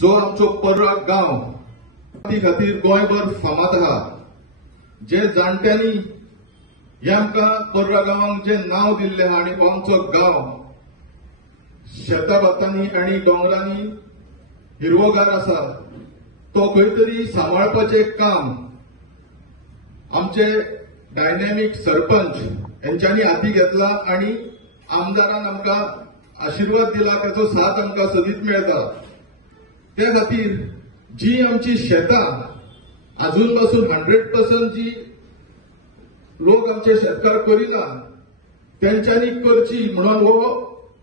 जो आमचो पर्रा गांव ती खातीर गोंयभर फामाद आहा। जे जाणट्यांनी हे आमकां पर्रा गांवांक जे नांव दिल्लें आहा आनी हो आमचो गांव शेतां भातांनी आनी दोंगरांनी हिरवोगार आसा, तो खंय तरी सांबाळपाचें काम आमचे डायनॅमिक सरपंच यांच्यांनी हाती घेतला आनी आमदारान आमकां आशिर्वाद दिला, ताचो साथ आमकां सदीत मेळटा। त्या खातीर जी आमची शेतां अजून पासून 100% जी लोक आमचे शेतकार करिना त्यांच्यांनी करची म्हणून हो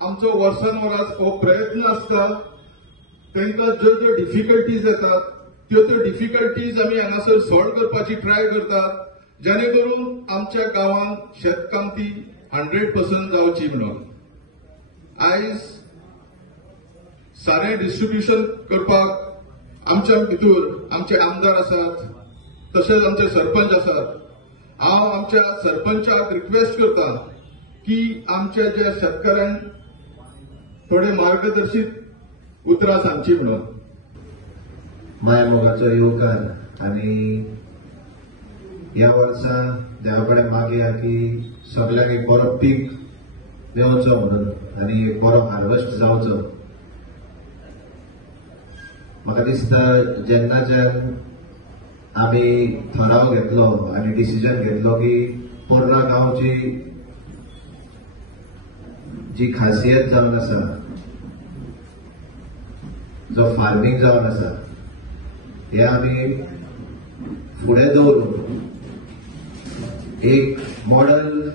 आमचो वर्सान वरास हो प्रयत्न आसता। तांकां ज्यो ज्यो डिफिकल्टीज येतात त्यो डिफिकल्टीज आमी हांगासर सॉल्व करपाची ट्राय करतात, जेणे करून आमच्या गांवांत शेतकामती 100% जावची म्हणून। आयज सारे डिस्ट्रीब्युशन करपाक आमच्या भितर आमचे आमदार आसात, तशेंच आमचे सरपंच आसात। हांव आमच्या सरपंचाक रिक्वेस्ट करता की आमच्या ज्या शेतकऱ्यांक थोडे मार्गदर्शित उतरां सांगची म्हणून। माय मोगाचो येवकार आनी ह्या वर्सा देवा कडेन मागया की सगळ्यांक एक बरो पीक मेळचो म्हणून आनी एक बरो हार्वेस्ट जावचो। म्हाका दिसता जेन्नाच्यान आमी ठराव घेतलो आनी डिसिजन घेतलो की पर्रा गांवची जी खासियत जावन आसा, जो फार्मिंग जावन आसा, हे आमी फुडें दवरून एक मॉडर्न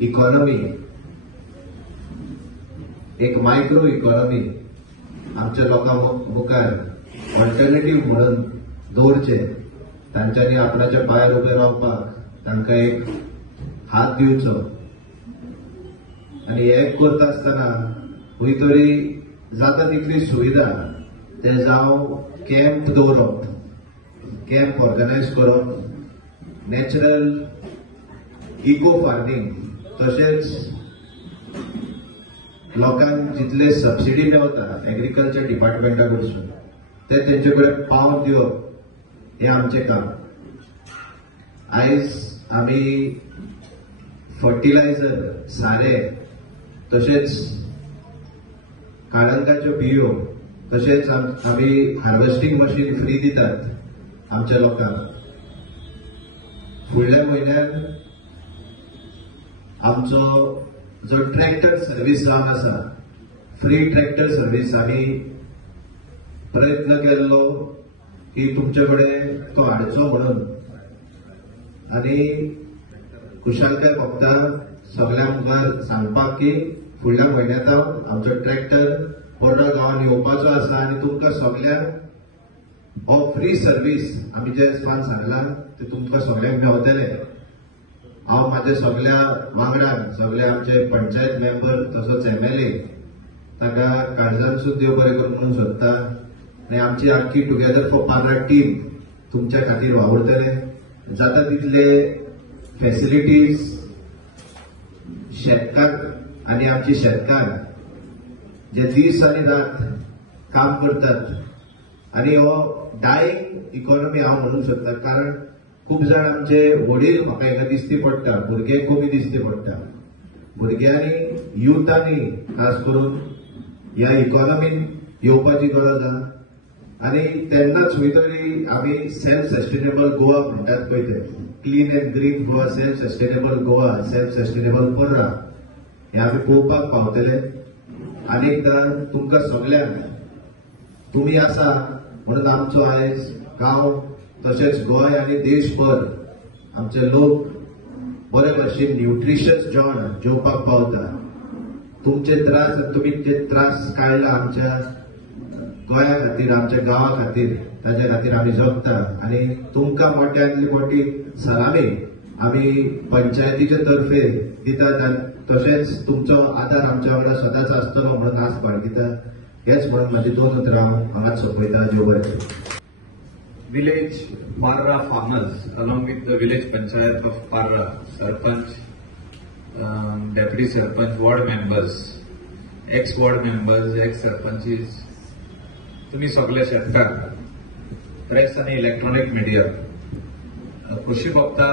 इकॉनॉमी, एक मायक्रो इकॉनॉमी आमच्या लोकां मुखार ऑल्टरनेटिव्ह म्हणून दवरचे, तांच्यांनी आपणाच्या पांयार उबे रावपाक तांकां एक हात दिवचो। आनी हे करता आसतना खंय तरी जाता तितली सुविधा ते जावं कॅम्प दवरप, कॅम्प ऑर्गनायज करप, नॅचरल इको फार्मिंग, तशेंच लोकांक जितले सबसिडी मेळटा एग्रीकल्चर डिपार्टमेंटा कडसून ते तेंचे कडेन पावोवन दिवप, हे आमचें काम। आयज आमी फर्टिलायझर, सारे, तशेंच काळंगाच्यो बियो, तशेंच आमी हार्वेस्टिंग मशीन फ्री दितात आमच्या लोकांक। फुडल्या म्हयन्यान आमचो जो ट्रॅक्टर सर्व्हिस जावन आसा, फ्री ट्रॅक्टर सर्व्हिस आमी प्रयत्न केल्लो की तुमचे कडेन तो हाडचो म्हणून। आनी खुशालकाय भोगता सगळ्या मुखार सांगपाक की फुडल्या म्हयन्यांत आमचो ट्रॅक्टर पर्रा गांवांत येवपाचो आसा आनी तुमकां सगळ्यांक हो फ्री सर्व्हिस आमी जे मान सांगला ते तुमकां सगळ्यांक मेळटले। हांव म्हाज्या सगळ्या वांगड्यांक, सगळे आमचे पंचायत मेंबर तसोच MLA ताका काळजानसून देव बरें करूं म्हणून सोदता। आनी आमची आख्खी टुगेदर फॉर पार्रा टीम तुमच्या खातीर वावुरतले। जाता तितले फॅसिलिटीज शेतकार आनी आमची शेतकार जे दीस आनी रात काम करतात, आनी हो डायिंग इकॉनॉमी हांव म्हणूंक सोदता, कारण खूब जाण आमचे वडील म्हाका हांगा दिश्टी पडटा, भुरगे कमी दिश्टी पडटा। भुरग्यांनी युथांनी खास करून ह्या इकॉनॉमीन येवपाची गरज आहा आनी तेन्नाच खंय तरी आमी सेल्फ सस्टेनेबल गोवा म्हणटात पळय ते, clean end green Goa, self sustainable Goa, self sustainable पर्रा, हे आमी पळोवपाक पावतले। अनेकदा तुमकां सगळ्यांक तुमी आसा म्हणून आमचो आयज गांव तशेंच गोंय आनी देशभर आमचे लोक बरे भशेन न्यूट्रिशियस जेवण जेवपाक पावता। तुमचे त्रास तुमी जे त्रास काडला आमच्या गोंया खातीर, आमच्या गांवा खातीर, ताचे खातीर आमी जगता। आनी तुमकां मोठ्यांतली मोठी सलामी आमी पंचायतीचे तर्फे दितात, तशेंच तुमचो आदार आमच्या वांगडा सदांच आसतलो म्हणून आस बाळगिता। हेच म्हणून म्हाजी 2 उतरां हांव हांगाच सोंपयता। देव बरें करूं। Village Parra farmers, along with the village panchayat of Parra, Sarpanch, deputy Sarpanch, ward members, ex-ward members, ex-Sarpanches, तुम्ही सगळे शेतकार, प्रेस आणि इलेक्ट्रॉनिक मीडिया, कृषी बाबता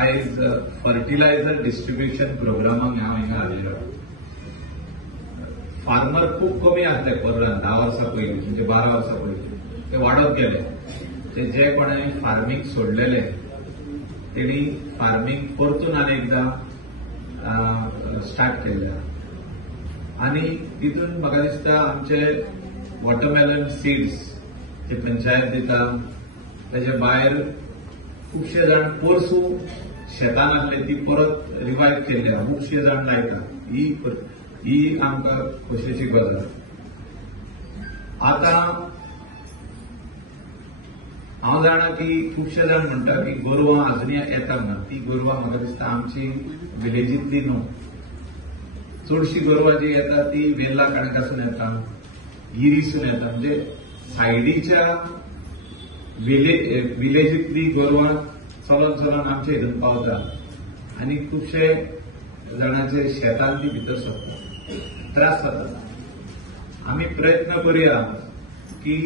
आयज फर्टिलायझर डिस्ट्रीब्युशन प्रोग्रामाक हांव हिंगा आयिल्लो. फार्मर खूप कमी आसले कोर्रान 10 वर्सां पयलीं, म्हणजे 12 वर्सां पयलीं. ते वाडत गेले. ते जे कोणांनी फार्मिंग सोडलेले तेणी फार्मिंग परतून आनी एकदां स्टार्ट केल्ले. आनी तितून म्हाका दिसता आमचे वॉटरमेलन सीड्स जे पंचायत दिता, तेजे भायर खुबशे जाण परसू शेतान आसले ती परत रिवायव केल्या, खुबशे जाण लायता. ही आमकां खोशयेची गजाल. आता हांव जाणा की खुबशे जाण म्हणटा की गोरवां आजुनी येता म्हणून. ती गोरवां म्हाका दिसता आमची विलेजींतली न्हू. चडशी गोरवां जी येता ती वेल्ला काणकासून येता, हिरीसून येता, म्हणजे सायडीच्या विलेजींतली गोरवां चलोन चलोन आमच्या हितून पावता आनी खुबशे जाणांचे शेतान ती भितर सरता, त्रास जाता. आमी प्रयत्न करुया की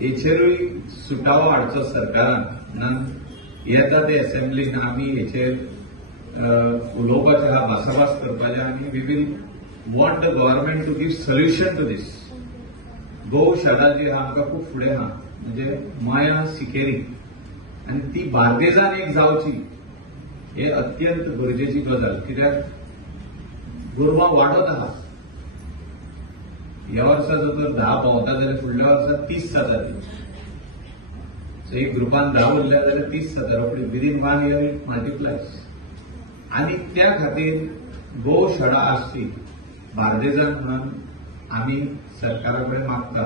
हेचेरूय सुटावो हाडचो सरकारान. येता ते असेंब्लीन आमी हेचेर उलोवपाचें आहा, भासाभास करपाचें, आनी we will want the government to give solution to this. गोशाळा जी आहा आमकां खूब फुडें आहा, म्हणजे मया सिकेरी, आनी ती बार्देजान एक जावची हे अत्यंत गरजेची गजाल. कित्याक गोरवां वाडत आहा. ह्या वर्सा जर 10 पावता जाल्यार फुडल्या वर्सा 30 जाता. सो एक ग्रुपान 10 उरल्या जाल्यार 30 जाता. रोखडी विदीन 1 इयर इट मल्टिप्लायज. आनी त्या खातीर गोशाळा आसची बार्देजान म्हणून आमी सरकारा कडेन मागता.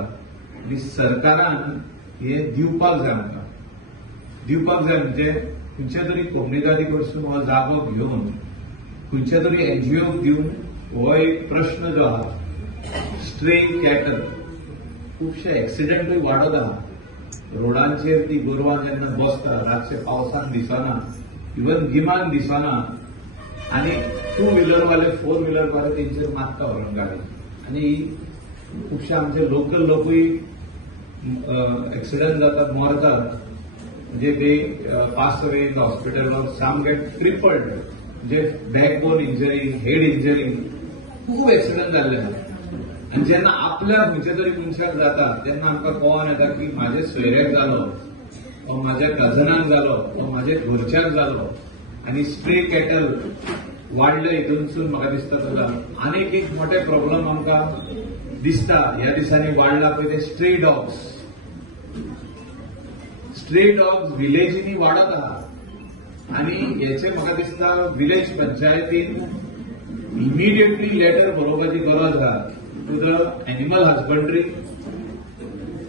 आनी सरकारान हे दिवपाक जाय आमकां. दिवपाक जाय म्हणजे खंयच्या तरी कोमुनिदादी कडसून हो जागो घेवन खंयच्या तरी एनजीओक दिवन हो एक प्रश्न जो आहा, स्ट्रे कॅटल, खुबशे एक्सिडेंटूय वाडत आहा. रोडांचेर ती गोरवां जेन्ना बसता रातचे पावसान दिसना, इवन गिमान दिसना, आनी 2 व्हिलर वाले 4 व्हिलर वाले तेंचेर मारता व्हरून गाडी. आनी खुबशे आमचे लोकल लोकूय एक्सिडेंट जातात, मरतात. म्हणजे ते pass away in the hospital or some get crippled, म्हणजे बॅकबोन इंजरी, हेड इंजरी, खूप एक्सिडेंट जाल्ले आहा. आनी जेन्ना आपल्या खंयच्या तरी मनशाक जाता तेन्ना आमकां कळोन येता की म्हाज्या सोयऱ्याक जालो, वा म्हाज्या कजनाक जालो, वा म्हाज्या घरच्याक जालो. आनी स्ट्रे कॅटल वाडले हितूनसून म्हाका दिसता तुका आनीक एक मोठे प्रॉब्लेम आमकां दिसता. ह्या दिसांनी वाडला पळय ते स्ट्रे डॉग्स. स्ट्रे डॉग्स विलेजींनी वाडत आहा. आनी हेचे म्हाका दिसता विलेज पंचायतीन इमिडिएटली लेटर बरोवपाची गरज आहा टू द एनिमल हजबंड्री.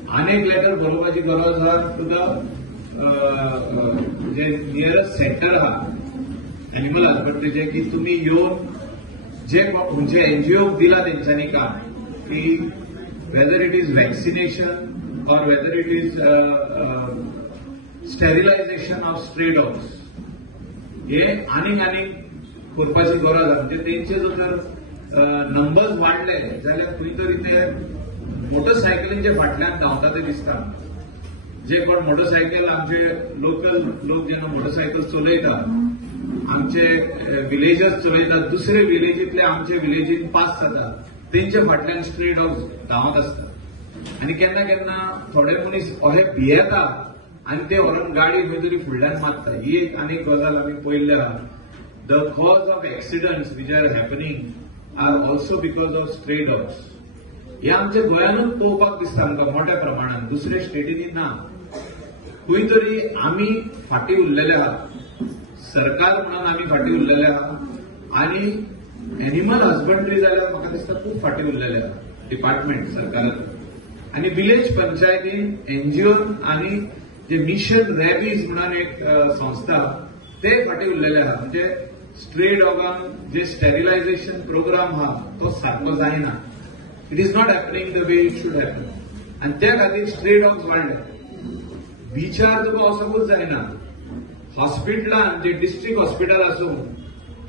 आनीक लेटर बरोवपाची गरज आहा टू द जे नियरस्ट सेंटर आहा एनिमल हजबंड्रीचे, की तुमी येवन जे खंयचे एनजीओक दिला तेंच्यांनी काम, की वेदर इट इज वॅक्सिनेशन और whether it is sterilization of stray dogs, हे आनीक करपाची गरज आहा. म्हणजे तेंचे जर नंबर्स वाडले जाल्यार खंय तरी ते मोटरसायकलींचे फाटल्यान धांवता ते दिसता. जे कोण मोटरसायकल आमचे लोकल लोक जेन्ना मोटरसायकल चलयता, आमचे विलेजर्स चलयतात, दुसरे विलेजींतले आमचे विलेजीन पास जाता, तेंचे फाटल्यान स्ट्रे डॉग्स धांवत आसतात. आनी केन्ना केन्ना थोडे मनीस अशे भियेता आनी ते व्हरून गाडी खंय तरी फुडल्यान मारता. ही एक आनीक गजाल आमी पळयल्ली आहा. The cause of accidents which are happening are also because of stray dogs. हे आमच्या गोंयानूच पळोवपाक दिसता आमकां मोठ्या प्रमाणात, दुसऱ्या स्टेटींनी ना. खंय तरी आमी फाटीं उरलेले आहात, सरकार म्हणून आमी फाटीं उरलेले आहात. आनी एनिमल हजबंड्री जाल्यार म्हाका दिसता खूब फाटीं उरलेले आहात डिपार्टमेंट सरकारान. आनी विलेज पंचायतीन एनजीओन आनी जे मिशन रॅबीज म्हणून एक संस्था ते फाटीं उरलेले आहात. म्हणजे स्ट्रे डॉगांक जे स्टेरिलायझेशन प्रोग्राम आहा तो सारको जायना. It is not happening the way it should happen. आनी त्या खातीर स्ट्रे डॉग्स वाडले. बिचार तुका वचपूच जायना. हॉस्पिटलान जे डिस्ट्रिक्ट हॉस्पिटल आसूं,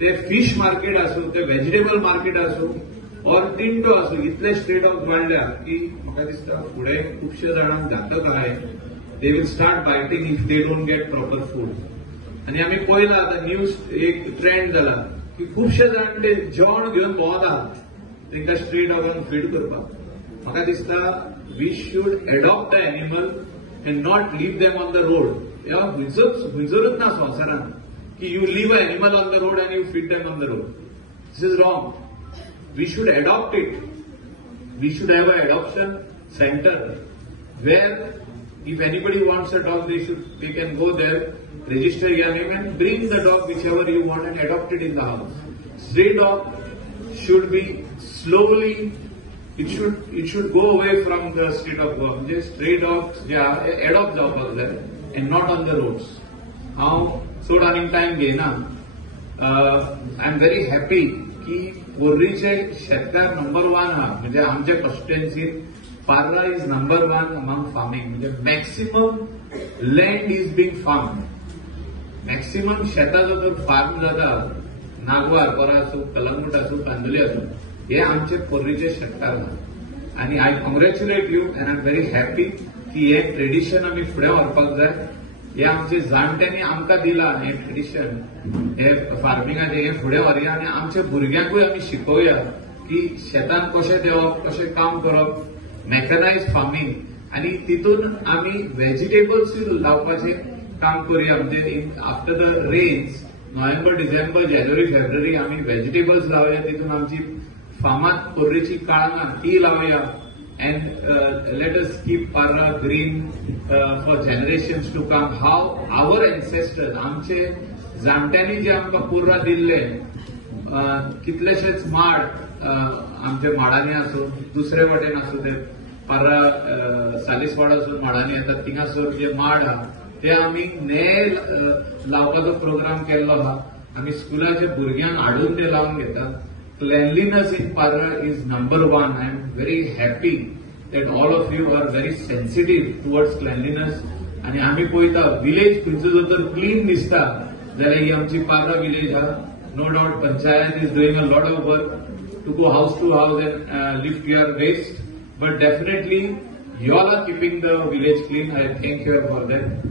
ते फिश मार्केट आसूं, ते व्हेजिटेबल मार्केट आसूं, और टिंटो आसूं, इतले स्ट्रे डॉग्स वाडल्या की म्हाका दिसता फुडें खुबशे जाणांक घातक आहाय. They will start biting if they don't get proper food. आनी आमी पळयला आतां न्यूज एक ट्रेंड जाला की खुबशे जाण ते जेवण घेवन भोंवता तांकां स्ट्रे डॉगांक फीड करपाक. म्हाका दिसता we should adopt the animal and not leave them on the road. ह्या खंयसरूच ना संवसारान की you leave a animal on the road and you feed them on the road. This is wrong. We should adopt it. We should have an adoption center where if anybody wants a dog, they can go there, register your name and bring the dog whichever you want and adopt it in the house. Stray dog should be slowly, it should go away from the state of Goa. Just stray dogs adopt जावपाक जाय and not on the roads. हांव चड आनीक time घेयना. I am very happy की पोर्रीचे शेतकार number 1 हा. म्हणजे आमच्या कॉन्स्टिट्युएन्सीत Parra is number 1 among farming. म्हणजे maximum land is being farm. Maximum शेताचो जर फार्म जाता नागवार परा आसूं कलंगूट आसूं कांदोली आसूं हे आमचे पोर्रीचे शेतकार आहा. आनी I congratulate you end I am very happy की हे ट्रेडिशन आमी फुडें व्हरपाक जाय. हे आमचे जाणट्यांनी आमकां दिला हे ट्रेडिशन, हे फार्मिंगाचे हे फुडें व्हरया आनी आमच्या भुरग्यांकूय आमी शिकोवया की शेतान कशें देवप, कशें काम करप, मॅकनायज फार्मिंग. आनी तितून आमी व्हेजिटेबल्सूय लावपाचें काम करूया. म्हणजे after the rains November, December, जानेवारी, फेब्रुवारी आमी व्हेजिटेबल्स लावया. तितून आमची फामाद पोर्रीची काळंगां ती लावया. And let us keep Parra green for generations to come. How our ancestors, आमचे जाणट्यांनी जे आमकां पुर्रा दिल्ले कितलेशेच माड आमच्या माडांनी आसूं दुसरे वाटेन आसूं ते पार्रा सालिसवाडासून माडांनी येतात थिंगासर जे माड आहा ते आमी नेय लावपाचो प्रोग्राम केल्लो आहा. आमी स्कुलाच्या भुरग्यांक हाडून ते लावन घेतात. Cleanliness in Parra is number 1. I am very happy that all of you are very sensitive towards cleanliness. आणि आम्ही पळयता विलेज खंयचो जर क्लीन दिसता जाल्यार ही आमची पार्रा विलेज हा. No doubt panchayat is doing a lot of work to go house to house and lift your waste. But definitely you all are keeping the village clean. I thank you for that.